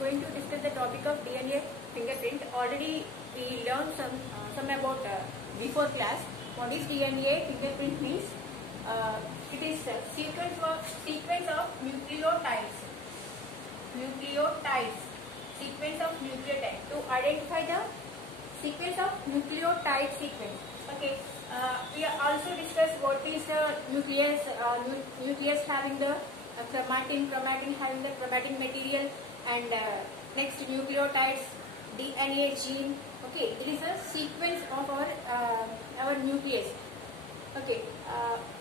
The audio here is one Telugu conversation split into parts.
going to discuss the topic of DNA fingerprint. Already we learned some about before class. What is DNA fingerprint means? It is a sequence of nucleotides. Sequence of nucleotides. To identify the sequence of nucleotide sequence. Okay. We also discussed what is the nucleus. Nucleus having the chromatin having the chromatin material, and next nucleotides, DNA gene. Okay, it is a sequence of our nucleus. Okay,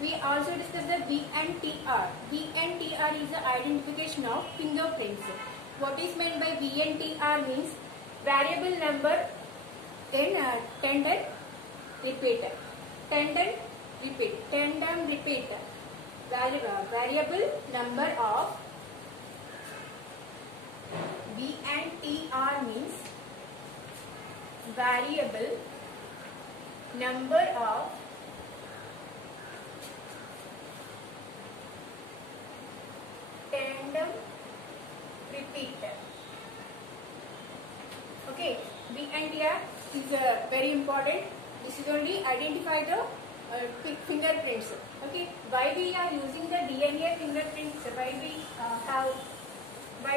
we also discussed the VNTR. VNTR is the identification of fingerprints. What is meant by VNTR means variable number in tandem repeat. Variable number of VNTR means variable number of tandem repeat. Okay, VNTR is very important. This is only identify the fingerprints. Okay, why we are using the DNA fingerprints? Why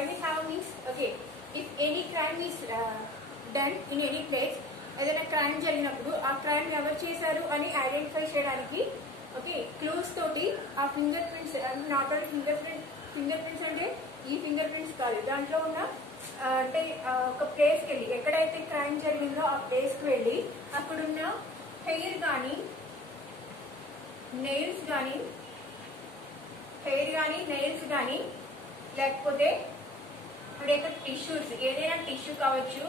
we have means, okay, if any crime is done in any place, ఏదైనా క్రైమ్ జరిగినప్పుడు ఆ క్రైమ్ ఎవరు చేశారు అని ఐడెంటిఫై చేయడానికి ఓకే క్లూస్ తోటి ఆ finger prints, not only finger prints అంటే ఈ ఫింగర్ ప్రింట్స్ కాదు, దాంట్లో ఉన్న అంటే ఒక ప్లేస్కి వెళ్ళి ఎక్కడైతే క్రైమ్ జరిగిందో ఆ ప్లేస్కి వెళ్ళి అక్కడున్న హెయిర్ కానీ నెయిల్స్ కానీ లేకపోతే అక్కడ టిష్యూస్, ఏదైనా టిష్యూ కావచ్చు,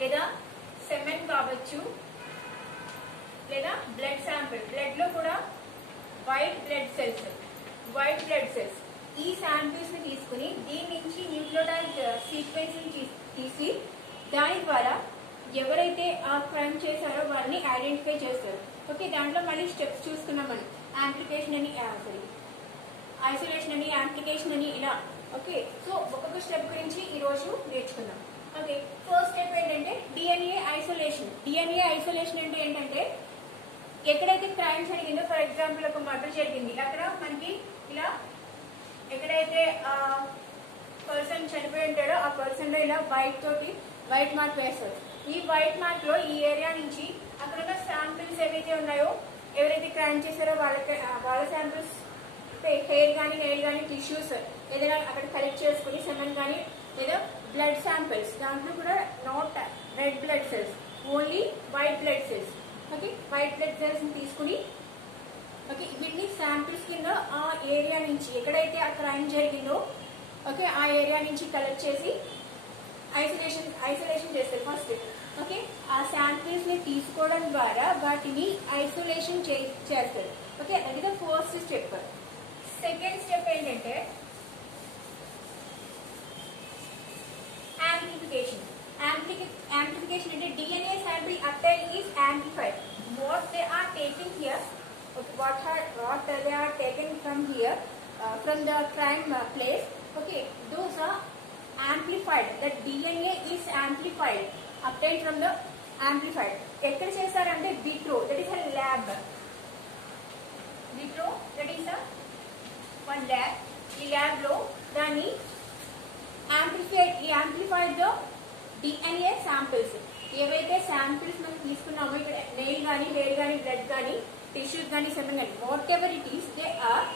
లేదా సెమెన్ కావచ్చు, లేదా బ్లడ్ శాంపిల్, బ్లడ్ లో కూడా వైట్ బ్లడ్ సెల్స్ ఈ శాంపిల్స్ ని తీసుకుని దీని నుంచి న్యూక్లియోటైడ్ సీక్వెన్స్ ని తీసి దాని ద్వారా ఎవరైతే ఆ క్రైమ్ చేశారో వారిని ఐడెంటిఫై చేస్తారు. ఓకే, దాంట్లో మళ్ళీ స్టెప్స్ చూసుకున్నాం మనం, యాంప్లికేషన్ అని ఐసోలేషన్ అని యాంప్లికేషన్ అని ఇలా. ఓకే, సో ఒక్కొక్క స్టెప్ గురించి ఈ రోజు నేర్చుకుందాం. ఓకే, ఫస్ట్ స్టెప్ ఏంటంటే డిఎన్ఏ ఐసోలేషన్. డిఎన్ఏ ఐసోలేషన్ అంటే ఏంటంటే ఎక్కడైతే క్రైమ్ జరిగిందో, ఫర్ ఎగ్జాంపుల్ ఒక మర్డర్ జరిగింది, అక్కడ మనకి ఇలా ఎక్కడైతే పర్సన్ చనిపోయి ఉంటాడో ఆ పర్సన్ లో ఇలా వైట్ మార్క్ వేస్తారు. ఈ వైట్ మార్క్ లో ఈ ఏరియా నుంచి అక్కడ ఉన్న శాంపిల్స్ ఏవైతే ఉన్నాయో, ఎవరైతే క్రైమ్ చేశారో వాళ్ళ శాంపిల్స్, హెయిర్ కానీ నెయిల్ కానీ టిష్యూస్ ఏదైనా అక్కడ కలెక్ట్ చేసుకుని, సెమెన్ కానీ లేదా బ్లడ్ శాంపిల్స్, దాంట్లో కూడా not red blood cells, only white blood cells. Okay, white blood cells ని తీసుకుని ఓకే వీటిని శాంపిల్స్ కింద ఆ ఏరియా నుంచి ఎక్కడైతే ఆ క్రైమ్ జరిగిందో ఓకే ఆ ఏరియా నుంచి కలెక్ట్ చేసి ఐసోలేషన్ చేస్తారు ఫస్ట్. ఓకే, ఆ శాంపిల్స్ ని తీసుకోవడం ద్వారా వాటిని ఐసోలేషన్ చేస్తారు. ఓకే, అది ఫస్ట్ స్టెప్. సెకండ్ స్టెప్ ఏంటంటే amplification అంటే DNA sample obtained is amplified. What they are taking here, what they are taken from here, from the crime place, okay, those are amplified. The DNA is amplified, obtained from the amplified. ఎక్కడ చేస్తారంటే vitro, that is a lab. Vitro, that is a one lab. ఈ ల్యాబ్ లో దాన్ని amplified the DNA samples. ఏవైతే శాంపిల్స్ మనం తీసుకున్నామో, ఇక్కడ నెయిల్ కానీ, హెయిర్ కానీ, బ్లడ్ కానీ, టిష్యూస్ కానీ, సెమెన్ కానీ, whatever it is, they are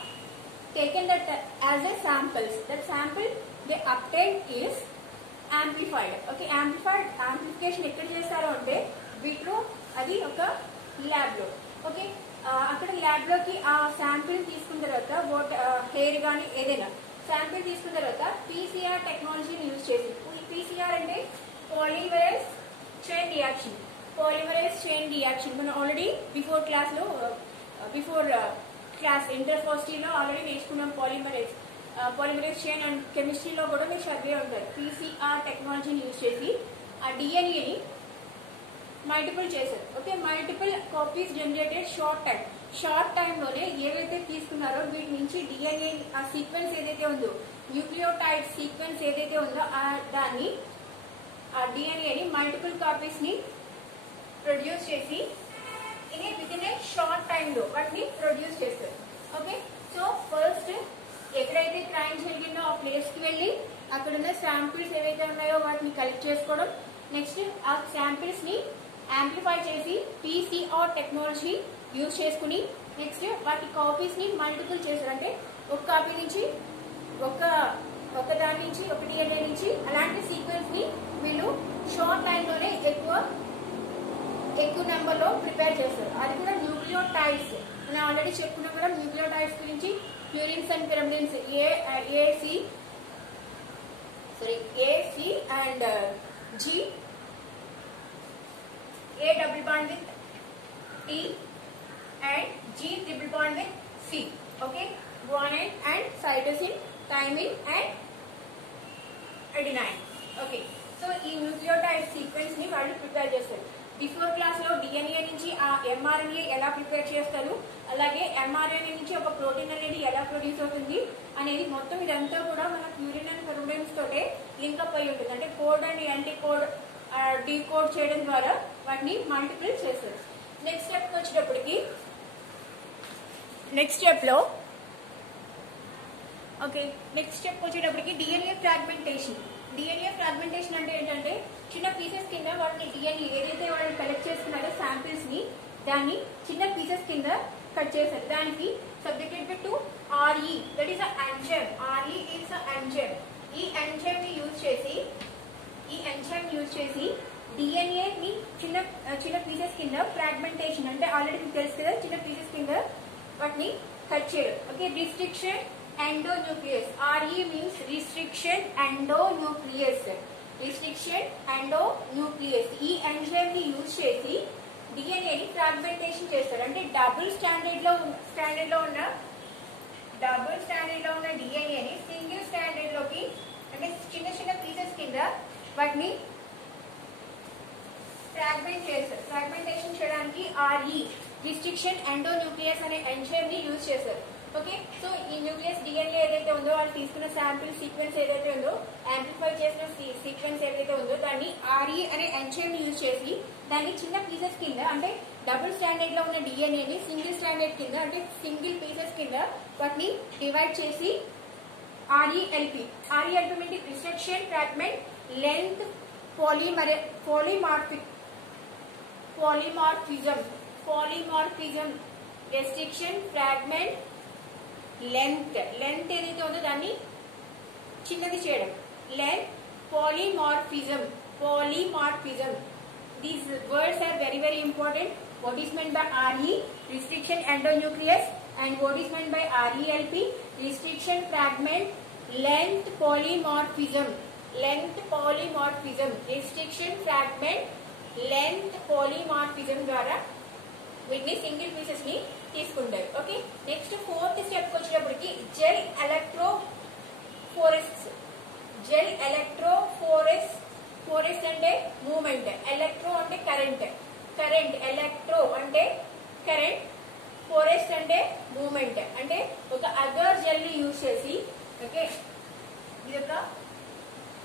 taken that as a samples. That sample they obtain is amplified. Okay, amplification ఎక్కడ చేస్తారో అంటే విట్రో, అది ఒక ల్యాబ్ లో. ఓకే, అక్కడ ల్యాబ్ లోకి ఆ శాంపిల్ తీసుకున్న తర్వాత హెయిర్ కానీ ఏదైనా శాంపిల్ తీసుకున్న తర్వాత పీసీఆర్ టెక్నాలజీని యూజ్ చేసి, పీసీఆర్ అంటే పాలిమరేజ్ చైన్ రియాక్షన్. మనం already before class inter first year లో ఆల్రెడీ నేర్చుకున్నాం పాలిమరేజ్ చైన్, అండ్ కెమిస్ట్రీలో కూడా మీరు చదివే ఉంటారు. పీసీఆర్ టెక్నాలజీని యూజ్ చేసి ఆ డిఎన్ఏని మల్టిపుల్ చేశారు. Okay, multiple copies generated short టైంలోనే ఏవైతే తీసుకున్నారో వీటి నుంచి డిఎన్ఏ ఆ సీక్వెన్స్ ఏదైతే ఉందో న్యూక్లియోటైడ్ సీక్వెన్స్ ఏదైతే ఉందో దాన్ని ఆ డిఎన్ఏని మల్టిపుల్ కాపీస్ ని ప్రొడ్యూస్ చేసి with in a short time లో వాటిని ప్రొడ్యూస్ చేస్తారు. ఓకే, సో ఫస్ట్ ఎక్కడైతే క్రైమ్ జరిగిందో ఆ ప్లేస్ కి వెళ్ళి అక్కడ ఉన్న శాంపిల్స్ ఏవైతే ఉన్నాయో వాటిని కలెక్ట్ చేసుకోవడం, నెక్స్ట్ ఆ శాంపిల్స్ ని యాంప్లిఫై చేసి పీసీఆర్ టెక్నాలజీ యూజ్ చేసుకుని నెక్స్ట్ వాటి కాపీస్ ని మల్టిపుల్ చేశారు. అంటే ఒక కాపీ నుంచి ఒక దాని నుంచి ఒక డిఎన్ఏ నుంచి అలాంటి సీక్వెన్స్ ని వీళ్ళు షార్ట్ టైమ్ లోనే ఎక్కువ నెంబర్ లో ప్రిపేర్ చేస్తారు. అది కూడా న్యూక్లియోటైడ్స్ మనం ఆల్రెడీ చెప్పుకున్నాం కదా న్యూక్లియోటైడ్స్ గురించి, purines and pyrimidines AC and G, A double bond with T and G triple bond with C. Okay, guanine and cytosine, thymine and adenine. Okay, so ఈ న్యూక్లియోటైడ్ సీక్వెన్స్ ని వాళ్ళు ప్రిపేర్ చేస్తారు. బిఫోర్ క్లాస్ లో డిఎన్ఏ నుంచి ఆ ఎంఆర్ఎన్ఏ ఎలా ప్రిపేర్ చేస్తారు, అలాగే ఎంఆర్ఎన్ఏ నుంచి ఒక ప్రోటీన్ అనేది ఎలా ప్రొడ్యూస్ అవుతుంది అనేది మొత్తం ఇదంతా కూడా మన ప్యూరిన్ అండ్ పిరమిడిన్స్ తోటే లింక్అప్ అయి ఉంటుంది. అంటే code and anti code decode చేయడం ద్వారా వాటిని మల్టిపుల్ చేస్తారు. నెక్స్ట్ స్టెప్ వచ్చేటప్పటికి నెక్స్ట్ స్టెప్ వచ్చేటప్పటికి డిఎన్ఏ ఫ్రాగ్మెంటేషన్. డిఎన్ఏ ఫ్రాగ్మెంటేషన్ అంటే ఏంటంటే చిన్న పీసెస్ కింద వాటిని డిఎన్ఏ ఏదైతే వాళ్ళు కలెక్ట్ చేసుకున్నారో శాంపిల్స్ ని దాన్ని చిన్న పీసెస్ కింద కట్ చేశారు. దానికి subjected to RE, that is enzyme. RE is enzyme. ఈ ఎంజైమ్ ని యూజ్ చేసి డిఎన్ఏ ని చిన్న పీసెస్ కింద ఫ్రాగ్మెంటేషన్ అంటే ఆల్రెడీ మీకు తెలుసు కదా చిన్న పీసెస్ కింద వాటిని కట్ చేయడం. Okay, restriction endonuclease. RE means restriction endonuclease. ఈ ఎంజైమ్ ని యూజ్ చేసి డిఎన్ఏ ని ఫ్రాగ్మెంటేషన్ చేస్తారు. అంటే డబుల్ స్టాండర్డ్ లో ఉన్న డిఎన్ఏ ని సింగిల్ స్టాండర్డ్ లోకి అంటే చిన్న పీసెస్ కింద వాటిని ఫ్రాగ్మెంటేషన్ చేయడానికి RE రిస్ట్రిక్షన్ ఎండోన్యూక్లియస్ అనే ఎంజైమ్ ని యూజ్ చేశారు. ఓకే, సో ఈ న్యూక్లియస్ డిఎన్ఏ ఏదైతే ఉందో వాళ్ళు తీసుకున్న శాంపిల్ సీక్వెన్స్ ఏదైతే ఉందో యాంప్లిఫై చేసిన సీక్వెన్స్ ఏదైతే ఉందో దాన్ని RE అనే ఎంజైమ్ ని యూజ్ చేసి దాన్ని చిన్న పీసెస్ కింద అంటే డబుల్ స్టాండర్డ్ లో ఉన్న డిఎన్ఏ ని సింగిల్ స్టాండర్డ్ కింద అంటే సింగిల్ పీసెస్ కింద వాటిని డివైడ్ చేసి RELP అంటే restriction fragment length polymorphism restriction fragment length ఏదైతే ఉందో దాన్ని చిన్నది చేయడం. Length polymorphism. These words are very very important. What is meant by RE restriction endonucleus and what is meant by RELP restriction fragment length polymorphism. Restriction fragment length polymorphism ద్వారా వీటిని సింగిల్ పీసెస్ ని తీసుకుంటారు. ఓకే, నెక్స్ట్ ఫోర్త్ స్టెప్ వచ్చేటప్పటికి జెల్ ఎలక్ట్రోఫోరెస్ అంటే మూమెంట్, ఎలక్ట్రో అంటే కరెంట్, ఎలక్ట్రో అంటే కరెంట్, ఫోరెస్ అంటే మూమెంట్. అంటే ఒక అగర్ జెల్ ని యూజ్ చేసి ఓకే ఇది ఒక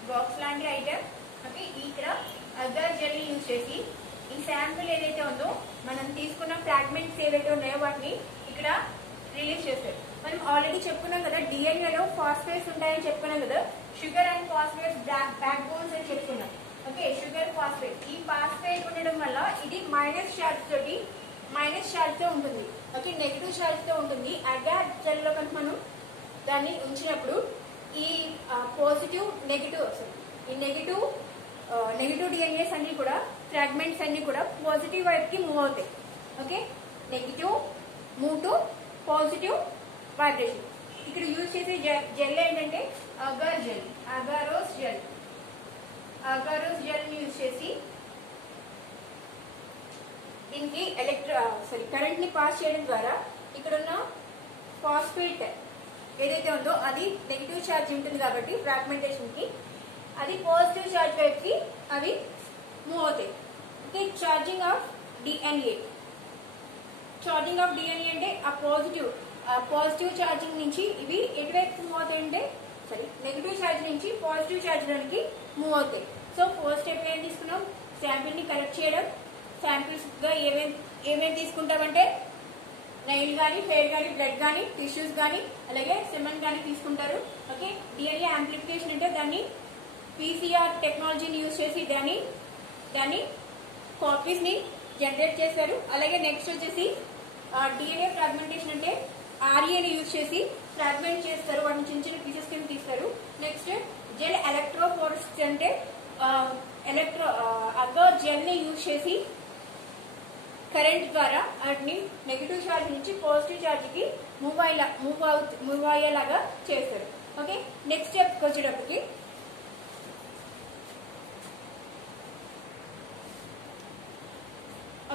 బాక్స్ లాంటి ఐటమ్. ఓకే, ఇక్కడ అగర్ జెల్ ని యూజ్ చేసి ఈ శాంపిల్ ఏదైతే ఉందో మనం తీసుకున్న ఫ్రాగ్మెంట్స్ ఏదైతే ఉన్నాయో వాటిని ఇక్కడ రిలీజ్ చేస్తారు. మనం ఆల్రెడీ చెప్పుకున్నాం కదా డిఎన్ఏలో ఫాస్ఫేట్స్ ఉంటాయని చెప్పుకున్నాం కదా, sugar and phosphates back bones అని చెప్పుకున్నాం. ఓకే, షుగర్ ఫాస్ఫేట్ ఈ ఫాస్ఫేట్ ఉండడం వల్ల ఇది మైనస్ చార్జ్ తో ఉంటుంది. ఓకే, నెగిటివ్ చార్జ్ తో ఉంటుంది. అగార్ జెల్ లో కనుక మనం దాన్ని ఉంచినప్పుడు ఈ నెగిటివ్ డిఎన్ఏస్ అన్ని కూడా ఫ్రాగ్మెంట్స్ అన్ని కూడా పాజిటివ్ వైపుకి మూవ్ అవుతాయి. Okay, negative move to positive vibration. ఇక్కడ యూజ్ చేసే జెల్ ఏంటంటే అగారోస్ జెల్ ని యూజ్ చేసి దీనికి కరెంట్ ని పాస్ చేయడం ద్వారా ఇక్కడున్న ఫాస్ఫేట్ ఏదైతే ఉందో అది నెగిటివ్ ఛార్జ్ ఉంటుంది కాబట్టి ఫ్రాగ్మెంటేషన్ కి అది పాజిటివ్ ఛార్జ్ వైపుకి అవి మూవ్ అవుతాయి. ఓకే, ఛార్జింగ్ ఆఫ్ డిఎన్ఏ అంటే ఆ పాజిటివ్ ఛార్జింగ్ నుంచి ఇవి ఎటువైపు మూవ్ అవుతాయంటే నెగిటివ్ ఛార్జ్ నుంచి పాజిటివ్ ఛార్జ్ లోనికి మూవ్ అవుతాయి. సో ఫస్ట్ స్టెప్ ఏం తీసుకున్నాం, శాంపిల్ ని కలెక్ట్ చేయడం. శాంపిల్స్ గా ఏమేమి తీసుకుంటామంటే నెయిల్ కానీ, హెయిర్ కానీ, బ్లడ్ కానీ, టిష్యూస్ కానీ, అలాగే సెమన్ కానీ తీసుకుంటారు. ఓకే, డిఎన్ఏ యాంప్లిఫికేషన్ అంటే దాన్ని పీసీఆర్ టెక్నాలజీని యూజ్ చేసి దాన్ని కాపీస్ ని జనరేట్ చేస్తారు. అలాగే నెక్స్ట్ వచ్చేసి డిఎన్ఏ ఫ్రాగ్మెంటేషన్ అంటే ఆర్ఏని యూజ్ చేసి ఫ్రాగ్మెంట్ చేస్తారు, వాటిని చిన్న చిన్న పీసెస్ కింద తీస్తారు. నెక్స్ట్ జెల్ ఎలక్ట్రోఫోరెసిస్ అంటే అగర్ జెల్ ని యూజ్ చేసి కరెంట్ ద్వారా వాటిని నెగిటివ్ ఛార్జ్ నుంచి పాజిటివ్ ఛార్జ్ కి మూవ్ అయ్యేలాగా చేస్తారు. ఓకే, నెక్స్ట్ స్టెప్ వచ్చేటప్పటికి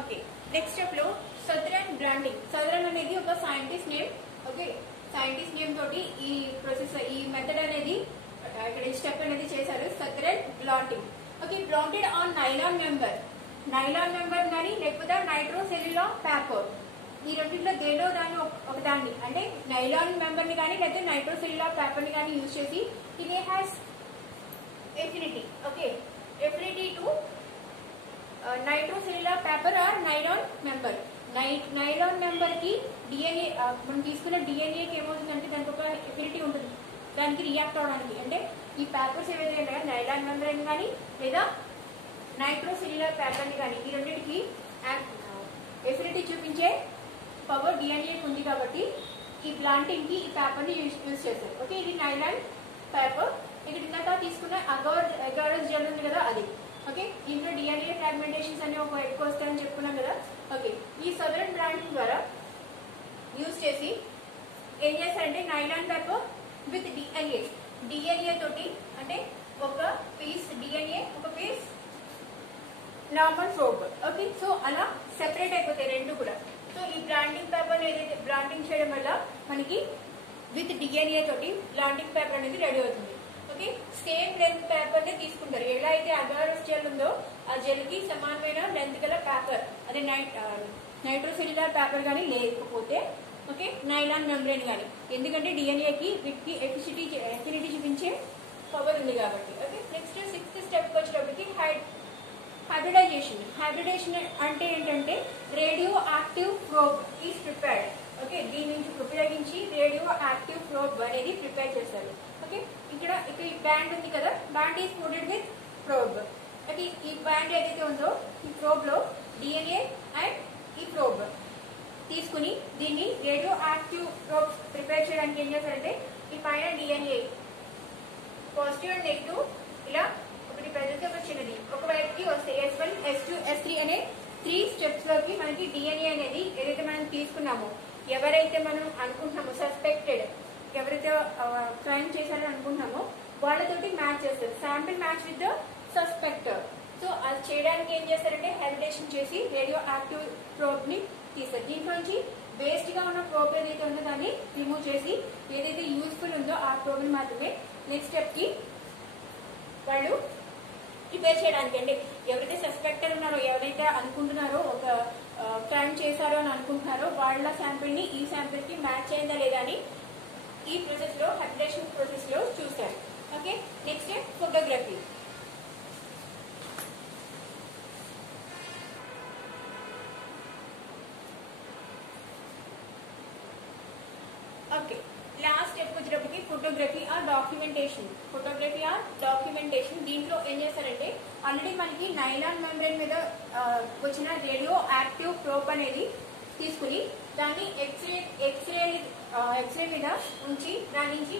ఓకే నెక్స్ట్ స్టెప్ లో సదరన్ బ్రాండింగ్. సదరన్ అనేది ఒక scientist name. Okay, scientist name తోటి ఈ ప్రాసెస్, ఈ మెథడ్ అనేది ఇక్కడ స్టెప్ అనేది చేశారు, southern blotting. Okay, blotted on nylon member కానీ లేకపోతే నైట్రోసెల్యులార్ పేపర్. ఈ రెండింటిలో దేనిలో ఒకదాన్ని అంటే నైలాన్ మెంబర్ ని కానీ లేకపోతే నైట్రోసెల్యులార్ పేపర్ ని కానీ యూజ్ చేసి it has affinity. Okay, affinity to nitrocellulose paper or nylon member. Nylon member కి డిఎన్ఏ, మనం తీసుకున్న డిఎన్ఏకి ఏమవుతుందంటే దానికి ఒక ఎఫినిటీ ఉంటుంది దానికి రియాక్ట్ అవడానికి. అంటే ఈ పేపర్స్ ఏవైతే ఉంటాయో నైలాన్ మెంబర్ కానీ లేదా నైట్రోసెల్యులార్ పేపర్ ని కానీ ఈ రెండింటికి ఎఫినిటీ చూపించే పవర్ డిఎన్ఏ ఉంది కాబట్టి ఈ ప్లాంటింగ్ కి ఈ పేపర్ ని యూజ్ చేస్తారు. ఓకే, ఇది నైలాన్ పేపర్. ఇక్కడ ఇందాక తీసుకున్న అగారస్ జెల్ ఉంది కదా అది. ఓకే, దీంట్లో డిఎన్ఏ ఫ్రాగ్మెంటేషన్స్ అనే ఒక ఎక్కువ వస్తాయని చెప్పుకున్నాం కదా. ఓకే, ఈ సదరన్ బ్రాండింగ్ ద్వారా యూజ్ చేసి ఏం చేస్తారంటే నైలాన్ పేపర్ విత్ డిఎన్ఏ తోటి అంటే ఒక పీస్ డిఎన్ఏ ఒక piece normal probe. Okay, so అలా సెపరేట్ అయిపోతాయి రెండు కూడా. సో ఈ బ్రాండింగ్ పేపర్ ఏదైతే బ్రాండింగ్ చేయడం వల్ల మనకి విత్ డిఎన్ఏ తోటి బ్రాండింగ్ పేపర్ అనేది రెడీ అవుతుంది. ఓకే, సేమ్ లెంత్ పేపర్ ని తీసుకుంటారు. ఎలా అయితే అగారస్ జెల్ ఉందో ఆ జెల్ కి సమానమైన లెంత్ గల పేపర్, అదే నైట్రోసెల్యులార్ పేపర్ కానీ లేకపోతే ఓకే నైలాన్ మెంబ్రేన్ కానీ, ఎందుకంటే డిఎన్ఏకి వీటికి ఎఫినిటీ చూపించే పవర్ ఉంది కాబట్టి. ఓకే, నెక్స్ట్ సిక్స్త్ స్టెప్ వచ్చేటప్పటికి హైబ్రిడైజేషన్ అంటే ఏంటంటే radioactive probe is prepared. Okay, దీని నుంచి ఉపయోగించి రేడియో యాక్టివ్ ప్రోబ్ అనేది ప్రిపేర్ చేస్తారు. ఓకే, ఇక్కడ ఈ బ్యాండ్ ఉంది కదా, band is coated with probe. Okay, ఈ బ్యాండ్ ఏదైతే ఉందో ఈ ప్రోబ్ లో డిఎన్ఏ అండ్ ఈ ప్రోబ్ తీసుకుని దీన్ని రేడియో యాక్టివ్ ప్రోబ్ ప్రిపేర్ చేయడానికి ఏం చేస్తారంటే ఈ పైన డిఎన్ఏ పాజిటివ్ అండ్ నెగిటివ్ ఇలా ఒకటి పెద్దది ఒక చిన్నది ఒకవైపుకి వస్తే S1 S2 S3 అనే 3 స్టెప్స్ లోకి మనకి డిఎన్ఏ అనేది ఏదైతే మనం తీసుకున్నామో, ఎవరైతే మనం అనుకుంటున్నామో సస్పెక్టెడ్, ఎవరైతే క్రైమ్ చేశారని అనుకుంటున్నామో వాళ్ళతోటి మ్యాచ్ చేస్తారు. Sample match with the suspect. So అది చేయడానికి ఏం చేస్తారంటే హైబ్రిడేషన్ చేసి రేడియో యాక్టివ్ ప్రోబ్ ని తీస్తారు. దీంట్లోంచి వేస్ట్ గా ఉన్న ప్రోబ్ ఏదైతే ఉందో దాన్ని రిమూవ్ చేసి ఏదైతే యూస్ఫుల్ ఉందో ఆ ప్రోబ్ ని మాత్రమే నెక్స్ట్ స్టెప్ కి వాళ్ళు ప్రిపేర్ చేయడానికి. అంటే ఎవరైతే సస్పెక్టర్ ఉన్నారో, ఎవరైతే అనుకుంటున్నారో ఒక క్రైమ్ చేశారో అని అనుకుంటున్నారో వాళ్ళ శాంపిల్ ని ఈ శాంపిల్ కి మ్యాచ్ అయిందా లేదా అని ఈ ప్రాసెస్ లో హైబ్రిడేషన్ ప్రాసెస్ లో చూస్తారు. Okay, next photography. Okay, last step వచ్చేటప్పటికి ఫోటోగ్రఫీ ఆర్ డాక్యుమెంటేషన్. దీంట్లో ఏం చేస్తారంటే ఆల్రెడీ మనకి నైలాన్ మెంబ్రేన్ మీద వచ్చిన రేడియో యాక్టివ్ ప్రోబ్ అనేది తీసుకుని దాన్ని ఎక్స్రే మీద ఉంచి దాని నుంచి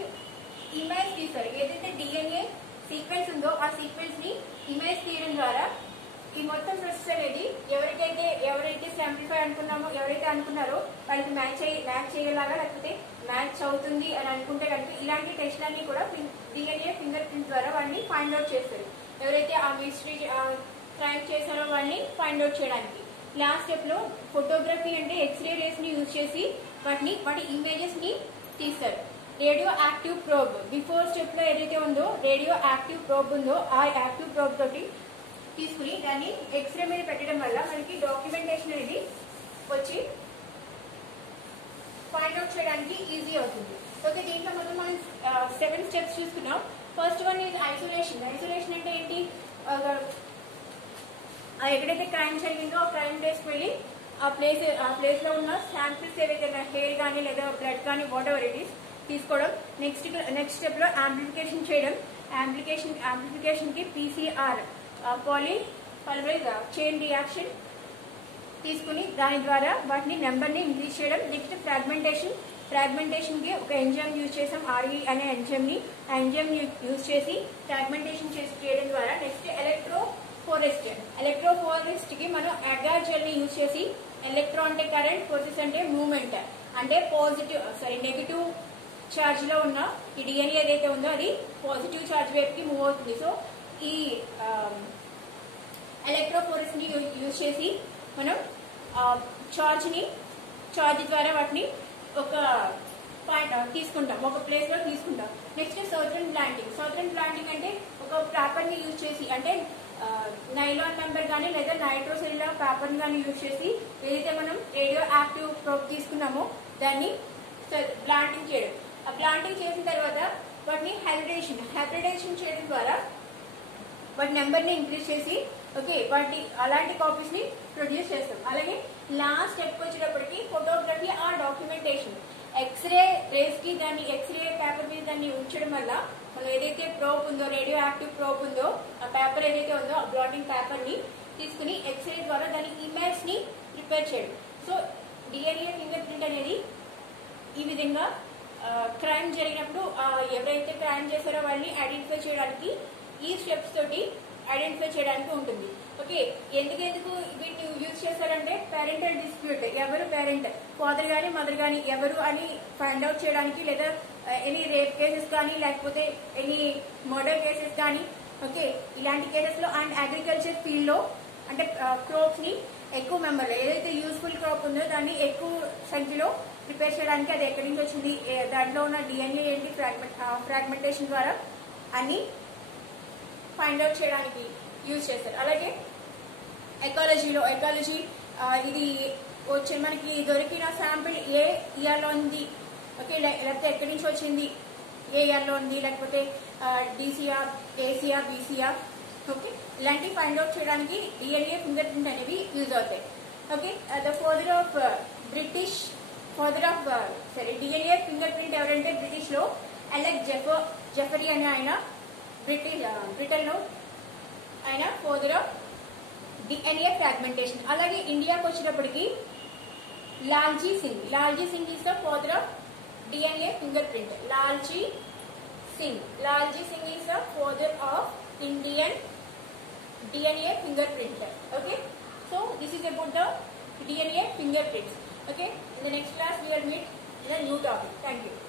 ఇమేజ్ తీస్తారు. ఏదైతే డిఎన్ఏ సీక్వెన్స్ ఉందో ఆ సీక్వెన్స్ ని ఇమేజ్ తీయడం ద్వారా ఈ మొత్తం ప్రాసెస్ అనేది ఎవరైతే శాంప్లిఫై ఎవరైతే అనుకున్నారో వాళ్ళకి మ్యాచ్ చేయలాగా లేకపోతే మ్యాచ్ అవుతుంది అని అనుకుంటే కనుక ఇలాంటి టెస్ట్ అన్ని కూడా డిఎన్ఏ ఫింగర్ ప్రింట్ ద్వారా వాడిని ఫైండ్ అవుట్ చేస్తారు. ఎవరైతే ఆ మిస్టరీ క్రైమ్ చేశారో వాళ్ళని ఫైండ్ అవుట్ చేయడానికి. లాస్ట్ స్టెప్ లో ఫోటోగ్రఫీ అంటే ఎక్స్రే రేస్ ని యూజ్ చేసి వాటి ఇమేజెస్ ని తీస్తారు. Radio active probe before step లో ఏదైతే ఉందో రేడియో యాక్టివ్ ప్రోబ్ ఉందో ఆ యాక్టివ్ ప్రోబ్ తోటి తీసుకుని దాన్ని ఎక్స్రే మీద పెట్టడం వల్ల మనకి డాక్యుమెంటేషన్ అనేది వచ్చి ఫైండ్ అవుట్ చేయడానికి ఈజీ అవుతుంది. ఓకే, దీంట్లో మొత్తం మనం 7 స్టెప్స్ చూసుకున్నాం. First one is isolation. Isolation అంటే ఏంటి? ఎక్కడైతే క్రైమ్ జరిగిందో ఆ క్రైమ్ ప్లేస్కి వెళ్ళి ఆ ప్లేస్ లో ఉన్న శాంపిల్స్ ఏవైతే హెయిర్ కానీ లేదా బ్లడ్ కానీ వాట్ ఎవర్ ఇట్ ఈస్ తీసుకోవడం. నెక్స్ట్ స్టెప్ లో యాంప్లిఫికేషన్ చేయడం. యాంప్లిఫికేషన్ కి PCR పాలిమరేజ్ చైన్ రియాక్షన్ తీసుకుని దాని ద్వారా వాటిని నెంబర్ ని ఇంక్రీజ్ చేయడం. నెక్స్ట్ ఫ్రాగ్మెంటేషన్ కి ఒక ఎంజైమ్ యూజ్ చేసాం, RE అనే ఎంజైమ్ ని. ఆ ఎంజైమ్ యూజ్ చేసి ఫ్రాగ్మెంటేషన్ చేయడం ద్వారా నెక్స్ట్ ఎలక్ట్రోఫోరెస్ట్ కి మనం అగార్ జెల్ ని యూజ్ చేసి ఎలక్ట్రో అంటే కరెంట్, ఫోర్సెస్ అంటే మూవ్మెంట్, అంటే నెగిటివ్ ఛార్జ్ లో ఉన్న ఈ DNA ఏదైతే ఉందో అది పాజిటివ్ ఛార్జ్ వైపుకి మూవ్ అవుతుంది. సో ఈ ఎలక్ట్రోఫోరెస్ ని యూజ్ చేసి మనం ఛార్జ్ ద్వారా వాటిని ఒక పాయింట్ తీసుకుంటాం, ఒక ప్లేస్ లో తీసుకుంటాం. నెక్స్ట్ సౌతర్న్ ప్లాంటింగ్ అంటే ఒక పేపర్ ని యూజ్ చేసి, అంటే నైలాన్ మెంబర్ కానీ లేదా నైట్రోసెల్యులర్ పేపర్ కానీ యూజ్ చేసి ఏదైతే మనం రేడియో యాక్టివ్ ప్రోబ్ తీసుకున్నామో దాన్ని ప్లాంటింగ్ చేయడం. ఆ ప్లాంటింగ్ చేసిన తర్వాత వాటిని హైబ్రిడేషన్ చేయడం ద్వారా వాటి నెంబర్ ని ఇంక్రీజ్ చేసి ఓకే అలాంటి కాపీస్ ని ప్రొడ్యూస్ చేస్తాం. అలాగే లాస్ట్ స్టెప్ వచ్చేటప్పటికి photography or documentation. X-ray rays కి దాన్ని ఎక్స్రే పేపర్ మీద దాన్ని ఉంచడం వల్ల మనం ఏదైతే ప్రోబ్ ఉందో, రేడియో యాక్టివ్ ప్రోబ్ ఉందో, ఆ పేపర్ ఏదైతే ఉందో ఆ బ్లాటింగ్ పేపర్ ని తీసుకుని ఎక్స్రే ద్వారా దాని ఇమేజ్ ని ప్రిపేర్ చేయడం. సో DNA ఫింగర్ ప్రింట్ అనేది ఈ విధంగా క్రైమ్ జరిగినప్పుడు ఎవరైతే క్రైమ్ చేశారో వాళ్ళని ఐడెంటిఫై చేయడానికి ఈ స్టెప్స్ తోటి ఐడెంటిఫై చేయడానికి ఉంటుంది. ఓకే, ఎందుకు వీటిని యూజ్ చేస్తారంటే పేరెంటల్ డిస్ప్యూట్, ఎవరు పేరెంట్, ఫాదర్ గానీ మదర్ గానీ ఎవరు అని ఫైండ్ అవుట్ చేయడానికి, లేదా ఎనీ రేప్ కేసెస్ కానీ లేకపోతే ఎనీ మర్డర్ కేసెస్ కానీ, ఓకే ఇలాంటి కేసెస్ లో. అండ్ అగ్రికల్చర్ ఫీల్డ్ లో అంటే క్రాప్స్ ని ఎక్కువ మెంబర్లో ఏదైతే యూస్ఫుల్ క్రాప్ ఉందో దాన్ని ఎక్కువ సంఖ్యలో ప్రిపేర్ చేయడానికి అది ఎక్కడి నుంచి వచ్చింది, దాంట్లో ఉన్న DNA ఏంటి, ఫ్రాగ్మెంటేషన్ ద్వారా అన్ని ఫైండ్ అవుట్ చేయడానికి యూజ్ చేస్తారు. అలాగే ఎకాలజీ ఇది వచ్చే మనకి దొరికిన శాంపిల్ ఏ ఇయర్ లో ఉంది, ఓకే లేకపోతే ఎక్కడి నుంచి వచ్చింది, ఏ ఇయర్ లో ఉంది, లేకపోతే DCR, ACR, BCR, ఓకే ఇలాంటివి ఫైండ్ అవుట్ చేయడానికి DNA ఫింగర్ ప్రింట్ అనేవి యూజ్ అవుతాయి. Okay, the father of DNA finger print ఎవరంటే బ్రిటిష్ లో అలెక్ జెఫరీ అనే ఆయన బ్రిటన్ లో ఆయన ఫాదర్ ఆఫ్ DNA ఫ్రాగ్మెంటేషన్. అలాగే ఇండియాకి వచ్చేటప్పటికి Lalji Singh is the father of DNA finger print. Lalji Singh is the father of Indian DNA fingerprint. Okay, so this is about the DNA fingerprints. Okay, in the next class we will meet in a new topic. Thank you.